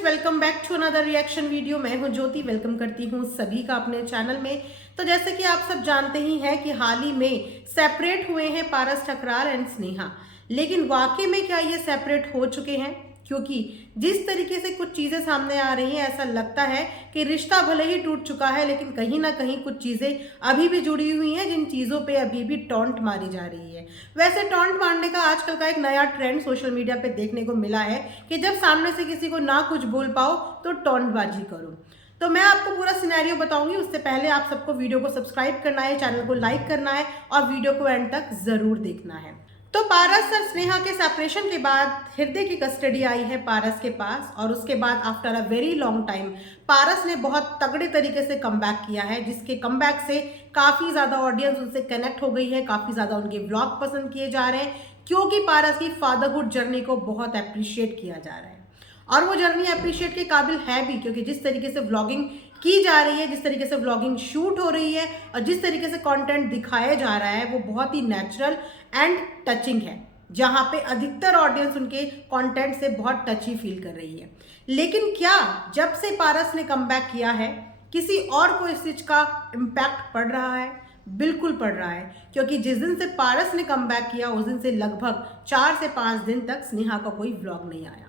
Friends, welcome back to another reaction video. मैं हूं ज्योति, welcome करती हूं सभी का अपने चैनल में। तो जैसे कि आप सब जानते ही हैं कि हाल ही में सेपरेट हुए हैं पारस ठकराल एंड स्नेहा। लेकिन वाकई में क्या ये सेपरेट हो चुके हैं? क्योंकि जिस तरीके से कुछ चीजें सामने आ रही हैं, ऐसा लगता है कि रिश्ता भले ही टूट चुका है, लेकिन कहीं ना कहीं कुछ चीजें अभी भी जुड़ी हुई हैं, जिन चीजों पे अभी भी टॉन्ट मारी जा रही है। वैसे टॉन्ट मारने का आजकल का एक नया ट्रेंड सोशल मीडिया पे देखने को मिला है कि जब सामने से किसी को ना कुछ बोल पाओ तो टॉन्टबाजी करो। तो मैं आपको पूरा सिनेरियो बताऊंगी, उससे पहले आप सबको वीडियो को सब्सक्राइब करना है, चैनल को लाइक करना है और वीडियो को एंड तक जरूर देखना है। तो पारस और स्नेहा के सेपरेशन के बाद हृदय की कस्टडी आई है पारस के पास, और उसके बाद after a very long time Paras ने बहुत तगड़े तरीके से कमबैक किया है, जिसके कमबैक से काफ़ी ज़्यादा ऑडियंस उनसे कनेक्ट हो गई है, काफ़ी ज़्यादा उनके व्लॉग पसंद किए जा रहे हैं, क्योंकि पारस की फादरहुड जर्नी को बहुत अप्रिशिएट किया जा रहा है। और वो जर्नी अप्रिशिएट के काबिल है भी, क्योंकि जिस तरीके से व्लॉगिंग की जा रही है, जिस तरीके से व्लॉगिंग शूट हो रही है और जिस तरीके से कंटेंट दिखाया जा रहा है, वो बहुत ही नेचुरल एंड टचिंग है, जहाँ पे अधिकतर ऑडियंस उनके कंटेंट से बहुत टची फील कर रही है। लेकिन क्या जब से पारस ने कमबैक किया है, किसी और को इस चीज का इम्पैक्ट पड़ रहा है? बिल्कुल पड़ रहा है, क्योंकि जिस दिन से पारस ने कमबैक किया उस दिन से लगभग 4 से 5 दिन तक स्नेहा का कोई व्लॉग नहीं आया।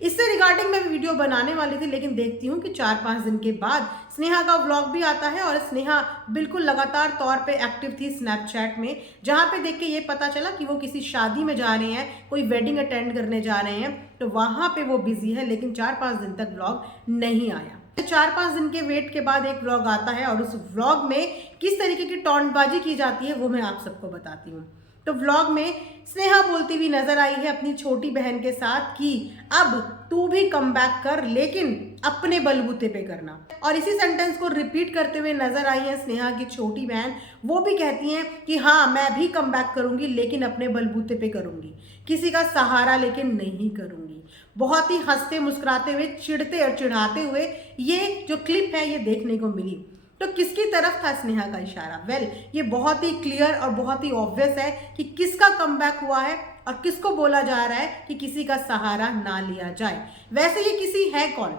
इससे रिगार्डिंग मैं वीडियो बनाने वाली थी, लेकिन देखती हूँ कि 4-5 दिन के बाद स्नेहा का व्लॉग भी आता है, और स्नेहा बिल्कुल लगातार तौर पे एक्टिव थी स्नैपचैट में, जहाँ पे देख के ये पता चला कि वो किसी शादी में जा रहे हैं, कोई वेडिंग अटेंड करने जा रहे हैं, तो वहाँ पे वो बिजी है। लेकिन 4-5 दिन तक व्लॉग नहीं आया। 4-5 दिन के वेट के बाद एक व्लॉग आता है, और उस व्लॉग में किस तरीके की टॉन्टबाजी की जाती है वो मैं आप सबको बताती हूँ। तो व्लॉग में स्नेहा बोलती हुई नजर आई है अपनी छोटी बहन के साथ कि अब तू भी कमबैक कर, लेकिन अपने बलबूते पे करना। और इसी सेंटेंस को रिपीट करते हुए नजर आई है स्नेहा की छोटी बहन। वो भी कहती हैं कि हाँ, मैं भी कमबैक करूंगी, लेकिन अपने बलबूते पे करूंगी, किसी का सहारा लेकिन नहीं करूंगी। बहुत ही हंसते मुस्कुराते हुए, चिढ़ते और चिढ़ाते हुए ये जो क्लिप है ये देखने को मिली। तो किसकी तरफ था स्नेहा का इशारा? वेल, ये बहुत ही क्लियर और बहुत ही ऑब्वियस है कि किसका कमबैक हुआ है और किसको बोला जा रहा है कि किसी का सहारा ना लिया जाए। वैसे ये किसी है कौन?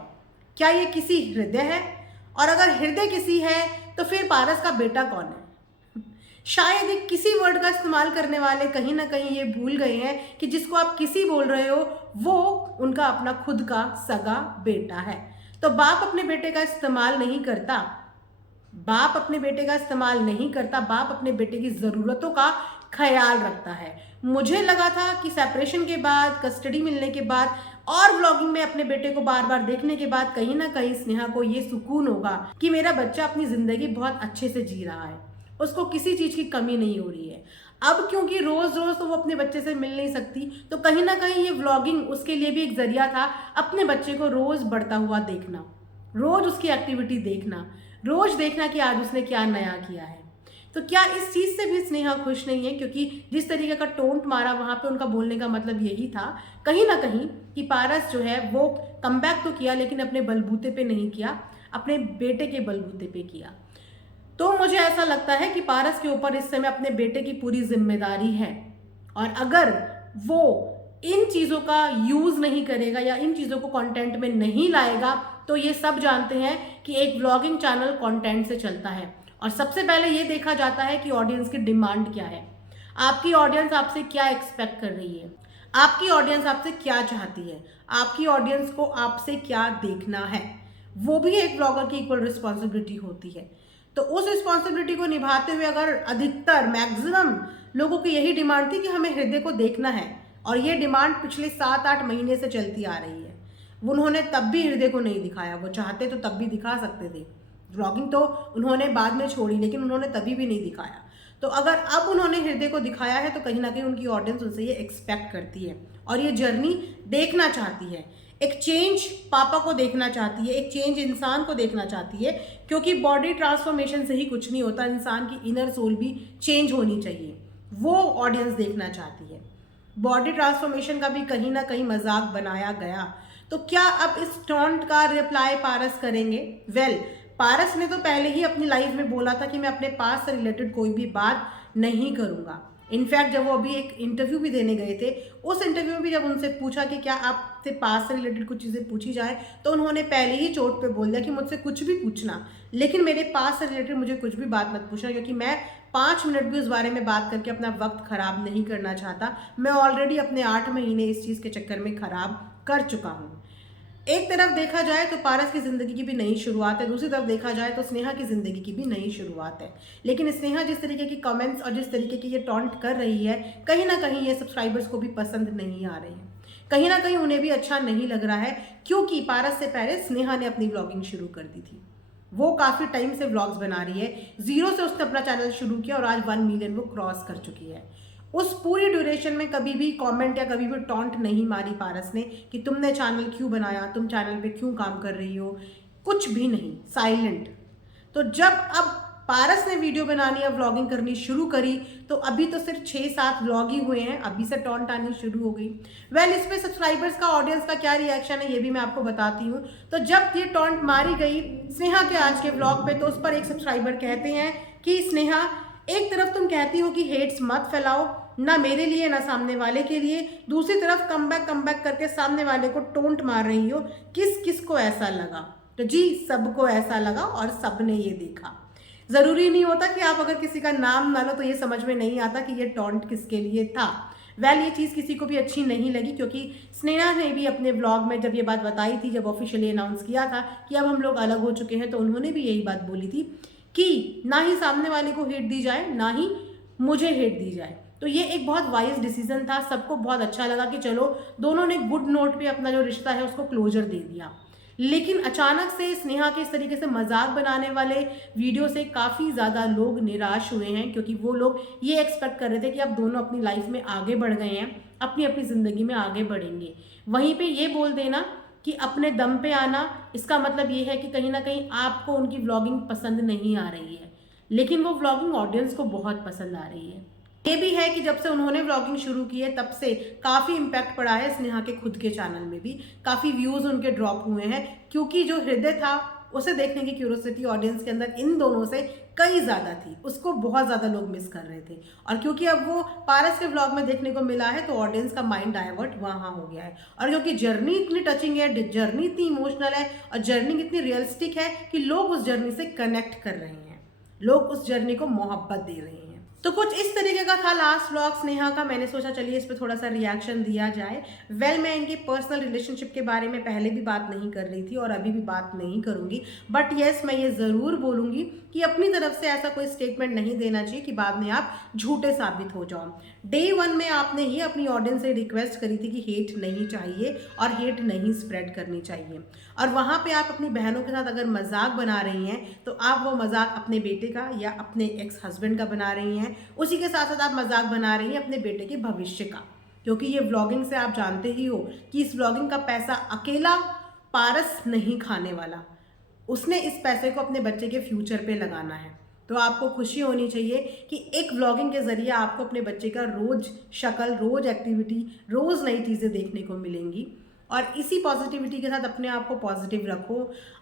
क्या ये किसी हृदय है? और अगर हृदय किसी है तो फिर पारस का बेटा कौन है? शायद एक किसी वर्ड का इस्तेमाल करने वाले कहीं ना कहीं ये भूल गए हैं कि जिसको आप किसी बोल रहे हो वो उनका अपना खुद का सगा बेटा है। तो बाप अपने बेटे का इस्तेमाल नहीं करता, बाप अपने बेटे का इस्तेमाल नहीं करता, बाप अपने बेटे की ज़रूरतों का ख्याल रखता है। मुझे लगा था कि सेपरेशन के बाद, कस्टडी मिलने के बाद और व्लॉगिंग में अपने बेटे को बार बार देखने के बाद कहीं ना कहीं स्नेहा को ये सुकून होगा कि मेरा बच्चा अपनी ज़िंदगी बहुत अच्छे से जी रहा है, उसको किसी चीज़ की कमी नहीं हो रही है। अब क्योंकि रोज़ रोज़ तो वो अपने बच्चे से मिल नहीं सकती, तो कहीं ना कहीं ये व्लॉगिंग उसके लिए भी एक जरिया था अपने बच्चे को रोज़ बढ़ता हुआ देखना, रोज़ उसकी एक्टिविटी देखना, रोज देखना कि आज उसने क्या नया किया है। तो क्या इस चीज़ से भी स्नेहा खुश नहीं है? क्योंकि जिस तरीके का टोंट मारा वहाँ पे उनका बोलने का मतलब यही था कहीं ना कहीं कि पारस जो है वो कमबैक तो किया, लेकिन अपने बलबूते पे नहीं किया, अपने बेटे के बलबूते पे किया। तो मुझे ऐसा लगता है कि पारस के ऊपर इस समय अपने बेटे की पूरी जिम्मेदारी है, और अगर वो इन चीज़ों का यूज़ नहीं करेगा या इन चीज़ों को कंटेंट में नहीं लाएगा, तो ये सब जानते हैं कि एक व्लॉगिंग चैनल कंटेंट से चलता है, और सबसे पहले ये देखा जाता है कि ऑडियंस की डिमांड क्या है, आपकी ऑडियंस आपसे क्या एक्सपेक्ट कर रही है, आपकी ऑडियंस आपसे क्या चाहती है, आपकी ऑडियंस को आपसे क्या देखना है। वो भी एक व्लॉगर की इक्वल रिस्पॉन्सिबिलिटी होती है। तो उस रिस्पॉन्सिबिलिटी को निभाते हुए अगर अधिकतर मैक्सिमम लोगों की यही डिमांड थी कि हमें हृदय को देखना है, और ये डिमांड पिछले 7-8 महीने से चलती आ रही है, उन्होंने तब भी हृदय को नहीं दिखाया। वो चाहते तो तब भी दिखा सकते थे, व्लॉगिंग तो उन्होंने बाद में छोड़ी, लेकिन उन्होंने तभी भी नहीं दिखाया। तो अगर अब उन्होंने हृदय को दिखाया है तो कहीं ना कहीं उनकी ऑडियंस उनसे ये एक्सपेक्ट करती है और ये जर्नी देखना चाहती है। एक चेंज पापा को देखना चाहती है, एक चेंज इंसान को देखना चाहती है, क्योंकि बॉडी ट्रांसफॉर्मेशन से ही कुछ नहीं होता, इंसान की इनर सोल भी चेंज होनी चाहिए, वो ऑडियंस देखना चाहती है। बॉडी ट्रांसफॉर्मेशन का भी कहीं ना कहीं मजाक बनाया गया। तो क्या अब इस टॉन्ट का रिप्लाई पारस करेंगे? वेल, पारस ने तो पहले ही अपनी लाइफ में बोला था कि मैं अपने पास से रिलेटेड कोई भी बात नहीं करूंगा। इनफैक्ट जब वो अभी एक इंटरव्यू भी देने गए थे, उस इंटरव्यू में भी जब उनसे पूछा कि क्या आप आपसे पास से रिलेटेड कुछ चीज़ें पूछी जाए तो उन्होंने पहले ही चोट पे बोल दिया कि मुझसे कुछ भी पूछना, लेकिन मेरे पास से रिलेटेड मुझे कुछ भी बात मत पूछना, क्योंकि मैं 5 मिनट भी उस बारे में बात करके अपना वक्त खराब नहीं करना चाहता। मैं ऑलरेडी अपने 8 महीने इस चीज़ के चक्कर में खराब कर चुका हूँ। एक तरफ देखा जाए तो पारस की ज़िंदगी की भी नई शुरुआत है, दूसरी तरफ देखा जाए तो स्नेहा की ज़िंदगी की भी नई शुरुआत है। लेकिन स्नेहा जिस तरीके की कमेंट्स और जिस तरीके की ये टॉन्ट कर रही है, कहीं ना कहीं ये सब्सक्राइबर्स को भी पसंद नहीं आ रही है, कहीं ना कहीं उन्हें भी अच्छा नहीं लग रहा है, क्योंकि पारस से पहले स्नेहा ने अपनी व्लॉगिंग शुरू कर दी थी। वो काफ़ी टाइम से व्लॉग्स बना रही है, 0 से उसने अपना चैनल शुरू किया और आज 1 मिलियन वो क्रॉस कर चुकी है। उस पूरी ड्यूरेशन में कभी भी कमेंट या कभी भी टॉन्ट नहीं मारी पारस ने कि तुमने चैनल क्यों बनाया, तुम चैनल पे क्यों काम कर रही हो, कुछ भी नहीं, साइलेंट। तो जब अब पारस ने वीडियो बनानी या व्लॉगिंग करनी शुरू करी तो अभी तो सिर्फ 6-7 व्लॉग ही हुए हैं, अभी से टॉन्ट आनी शुरू हो गई। इस पे सब्सक्राइबर्स का, ऑडियंस का क्या रिएक्शन है ये भी मैं आपको बताती हूँ। तो जब ये टॉन्ट मारी गई स्नेहा के आज के व्लॉग पे, तो उस पर एक सब्सक्राइबर कहते हैं कि स्नेहा, एक तरफ तुम कहती हो कि हेट्स मत फैलाओ, ना मेरे लिए ना सामने वाले के लिए, दूसरी तरफ कम बैक करके सामने वाले को टोंट मार रही हो, किस किस को ऐसा लगा? तो जी, सबको ऐसा लगा और सबने ये देखा। ज़रूरी नहीं होता कि आप अगर किसी का नाम ना लो तो ये समझ में नहीं आता कि ये टॉन्ट किसके लिए था। ये चीज़ किसी को भी अच्छी नहीं लगी, क्योंकि स्नेहा ने भी अपने व्लॉग में जब ये बात बताई थी, जब ऑफिशियली अनाउंस किया था कि अब हम लोग अलग हो चुके हैं, तो उन्होंने भी यही बात बोली थी कि ना ही सामने वाले को हेट दी जाए, ना ही मुझे हेट दी जाए। तो ये एक बहुत वाइज डिसीजन था, सबको बहुत अच्छा लगा कि चलो दोनों ने गुड नोट पे अपना जो रिश्ता है उसको क्लोजर दे दिया। लेकिन अचानक से स्नेहा के इस तरीके से मजाक बनाने वाले वीडियो से काफ़ी ज़्यादा लोग निराश हुए हैं, क्योंकि वो लोग ये एक्सपेक्ट कर रहे थे कि अब दोनों अपनी लाइफ में आगे बढ़ गए हैं, अपनी अपनी ज़िंदगी में आगे बढ़ेंगे। वहीं पे ये बोल देना कि अपने दम पे आना, इसका मतलब ये है कि कहीं ना कहीं आपको उनकी व्लॉगिंग पसंद नहीं आ रही है, लेकिन वो व्लॉगिंग ऑडियंस को बहुत पसंद आ रही है। ये भी है कि जब से उन्होंने व्लॉगिंग शुरू की है तब से काफ़ी इम्पैक्ट पड़ा है स्नेहा के खुद के चैनल में भी, काफ़ी व्यूज़ उनके ड्रॉप हुए हैं, क्योंकि जो हृदय था उसे देखने की क्यूरोसिटी ऑडियंस के अंदर इन दोनों से कई ज़्यादा थी, उसको बहुत ज़्यादा लोग मिस कर रहे थे। और क्योंकि अब वो पारस के व्लॉग में देखने को मिला है तो ऑडियंस का माइंड डाइवर्ट वहाँ हो गया है। और क्योंकि जर्नी इतनी टचिंग है, जर्नी इतनी इमोशनल है और जर्नी इतनी रियलिस्टिक है कि लोग उस जर्नी से कनेक्ट कर रहे हैं, लोग उस जर्नी को मोहब्बत दे रहे हैं। तो कुछ इस तरीके का था लास्ट व्लॉग स्नेहा का। मैंने सोचा चलिए इस पर थोड़ा सा रिएक्शन दिया जाए। मैं इनकी पर्सनल रिलेशनशिप के बारे में पहले भी बात नहीं कर रही थी और अभी भी बात नहीं करूंगी, बट येस, मैं ये ज़रूर बोलूंगी कि अपनी तरफ से ऐसा कोई स्टेटमेंट नहीं देना चाहिए कि बाद में आप झूठे साबित हो जाओ। Day 1 में आपने ही अपनी ऑडियंस से रिक्वेस्ट करी थी कि हेट नहीं चाहिए और हेट नहीं स्प्रेड करनी चाहिए, और वहाँ पे आप अपनी बहनों के साथ अगर मजाक बना रही हैं तो आप वो मजाक अपने बेटे का या अपने एक्स हस्बैंड का बना रही हैं, उसी के साथ साथ आप मजाक बना रही हैं अपने बेटे के भविष्य का, क्योंकि ये व्लॉगिंग से आप जानते ही हो कि इस व्लॉगिंग का पैसा अकेला पारस नहीं खाने वाला, उसने इस पैसे को अपने बच्चे के फ्यूचर पे लगाना है। तो आपको खुशी होनी चाहिए कि एक व्लॉगिंग के ज़रिए आपको अपने बच्चे का रोज़ शक्ल, रोज़ एक्टिविटी, रोज़ नई चीज़ें देखने को मिलेंगी, और इसी पॉजिटिविटी के साथ अपने आप को पॉजिटिव रखो।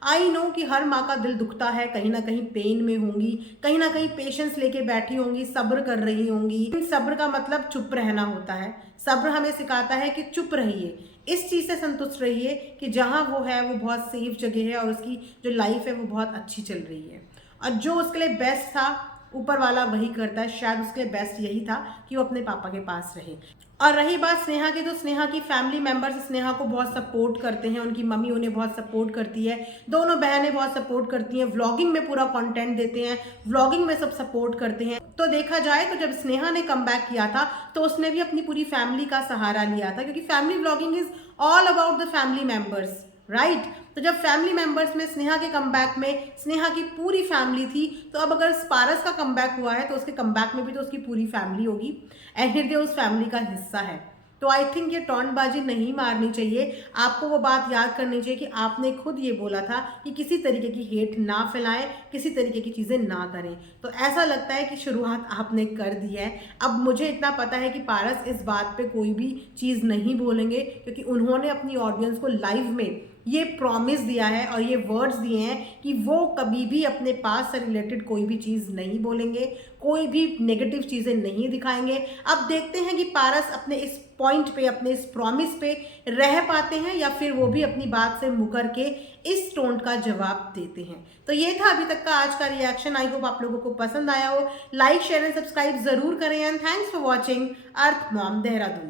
आई नो कि हर माँ का दिल दुखता है, कहीं ना कहीं पेन में होंगी, कहीं ना कहीं पेशेंस लेके बैठी होंगी, सब्र कर रही होंगी। सब्र का मतलब चुप रहना होता है। सब्र हमें सिखाता है कि चुप रहिए, इस चीज़ से संतुष्ट रहिए कि जहाँ वो है वो बहुत सेफ जगह है और उसकी जो लाइफ है वो बहुत अच्छी चल रही है, और जो उसके लिए बेस्ट था ऊपर वाला वही करता है। शायद उसके लिए बेस्ट यही था कि वो अपने पापा के पास रहे। और रही बात स्नेहा की, तो स्नेहा की फैमिली मेंबर्स स्नेहा को बहुत सपोर्ट करते हैं, उनकी मम्मी उन्हें बहुत सपोर्ट करती है, दोनों बहनें बहुत सपोर्ट करती हैं, व्लॉगिंग में पूरा कंटेंट देते हैं, व्लॉगिंग में सब सपोर्ट करते हैं। तो देखा जाए तो जब स्नेहा ने कम बैक किया था तो उसने भी अपनी पूरी फैमिली का सहारा लिया था, क्योंकि family vlogging is all about the family members, right. तो जब फैमिली मेंबर्स में स्नेहा के कमबैक में स्नेहा की पूरी फैमिली थी, तो अब अगर पारस का कमबैक हुआ है तो उसके कमबैक में भी तो उसकी पूरी फैमिली होगी, एंड हृदय उस फैमिली का हिस्सा है। तो आई थिंक ये टॉन्टबाजी नहीं मारनी चाहिए। आपको वो बात याद करनी चाहिए कि आपने खुद ये बोला था कि किसी तरीके की हेट ना फैलाएं, किसी तरीके की चीज़ें ना करें। तो ऐसा लगता है कि शुरुआत आपने कर दी है। अब मुझे इतना पता है कि पारस इस बात पे कोई भी चीज़ नहीं बोलेंगे, क्योंकि उन्होंने अपनी ऑडियंस को लाइव में ये प्रॉमिस दिया है और ये वर्ड्स दिए हैं कि वो कभी भी अपने पास से रिलेटेड कोई भी चीज़ नहीं बोलेंगे, कोई भी नेगेटिव चीज़ें नहीं दिखाएंगे। अब देखते हैं कि पारस अपने इस पॉइंट पे, अपने इस प्रॉमिस पे रह पाते हैं या फिर वो भी अपनी बात से मुकर के इस टोंट का जवाब देते हैं। तो ये था अभी तक का आज का रिएक्शन। आई होप आप लोगों को पसंद आया हो। लाइक शेयर एंड सब्सक्राइब जरूर करें and thanks for watching earth mom Dehradun.